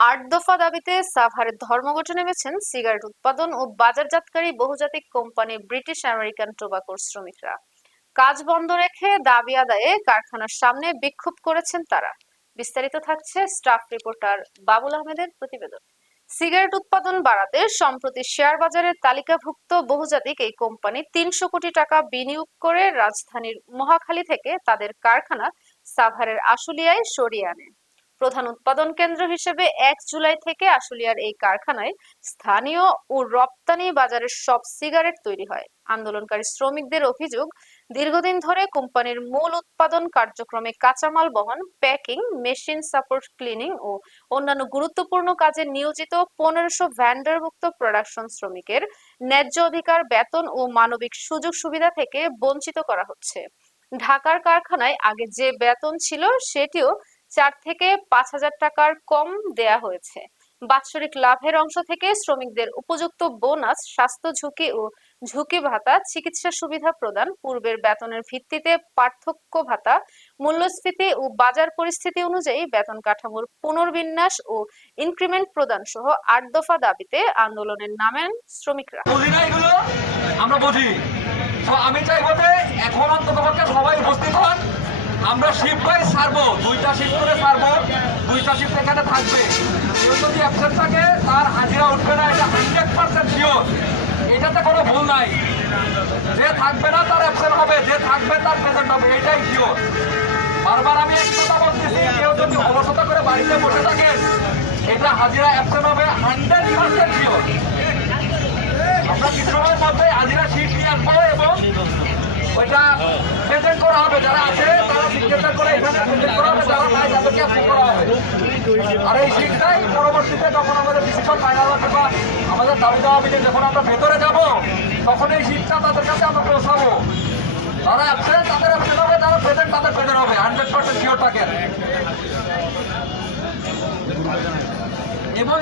আট দফা দাবিতে সাভারে ধর্মঘটে নেমেছেন সিগারেট উৎপাদন ও বাজারজাতকারী বহুজাতিক কোম্পানি ব্রিটিশ আমেরিকান টোবাকোর শ্রমিকরা। কাজ বন্ধ রেখে দাবি আদায়ে কারখানার সামনে বিক্ষোভ করেছেন তারা। বিস্তারিত থাকছে স্টাফ রিপোর্টার বাবুল আহমেদের প্রতিবেদন। সিগারেট উৎপাদন বাড়াতে সম্প্রতি শেয়ার বাজারে তালিকাভুক্ত বহুজাতিক এই কোম্পানি তিনশো কোটি টাকা বিনিয়োগ করে রাজধানীর মহাখালী থেকে তাদের কারখানা সাভারের আশুলিয়ায় সরিয়ে আনে। প্রধান উৎপাদন কেন্দ্র হিসেবে এক জুলাই থেকে আশুলিয়ার এই কারখানায় স্থানীয় ও রপ্তানি বাজারের সব সিগারেট তৈরি হয়। আন্দোলনকারী শ্রমিকদের অভিযোগ, দীর্ঘদিন ধরে কোম্পানির মূল উৎপাদন কার্যক্রমে কাঁচামাল বহন, প্যাকিং, মেশিন সাপোর্ট ক্লিনিং ও অন্যান্য গুরুত্বপূর্ণ কাজে নিয়োজিত পনেরোশো ভ্যান্ডারভুক্ত প্রোডাকশন শ্রমিকের ন্যায্য অধিকার, বেতন ও মানবিক সুযোগ সুবিধা থেকে বঞ্চিত করা হচ্ছে। ঢাকার কারখানায় আগে যে বেতন ছিল, সেটিও চার থেকে পাঁচ হাজার টাকার কম দেয়া হয়েছে। বাৎসরিক লাভের অংশ থেকে শ্রমিকদের উপযুক্ত বোনাস, স্বাস্থ্য ঝুঁকি ও ঝুঁকি ভাতা, চিকিৎসা সুবিধা প্রদান, পূর্বের বেতনের ভিত্তিতে পার্থক্য ভাতা, মূল্যস্ফীতি ও বাজার পরিস্থিতি অনুযায়ী বেতন কাঠামোর পুনর্বিন্যাস ও ইনক্রিমেন্ট প্রদান সহ আট দফা দাবিতে আন্দোলনের নামেন শ্রমিকরা। আমরা বুঝি। আমি চাইব যে এখন অন্তত আমরা শিফট বাই সারবো দুইটা শিফট করে সারবো দুইটা শিফট এখানে থাকবে। কেউ যদি অ্যাবসেন্ট থাকে, তার হাজিরা উঠবে না, এটা হান্ড্রেড পার্সেন্ট শিওর এটাতে কোনো ভুল নাই। যে থাকবে না, তার অ্যাবসেন্ট হবে। যে থাকবে, তার প্রেজেন্ট হবে। এটাই শিওর বারবার আমি এক কথা বলতেছি, কেউ যদি অলসতা করে বাড়িতে বসে থাকেন এটা হাজিরা অ্যাবসেন্ট হবে হান্ড্রেড পার্সেন্ট শিওর আমরা কিছু সময়ের মধ্যে হাজিরা শিট নিয়ে আসব এবং ওইটা প্রেজেন্ট করা হবে। যারা আছে, তারা সিগনেচার করে প্রেজেন্ট যারা তাদেরকে করা হবে। আর এই শিটটাই পরবর্তীতে যখন আমাদের ডিসিশন ফাইনাল আমাদের দাবি দেওয়া যখন আমরা ভেতরে যাব, তখন এই শিটটা তাদের কাছে আমরা পৌঁছাবো। যারা অ্যাবসেন্ট তাদের অ্যাবসেন্ট হবে, যারা প্রেজেন্ট তাদের প্রেজেন্ট হবে। হান্ড্রেড পার্সেন্ট শিওর থাকেন এবং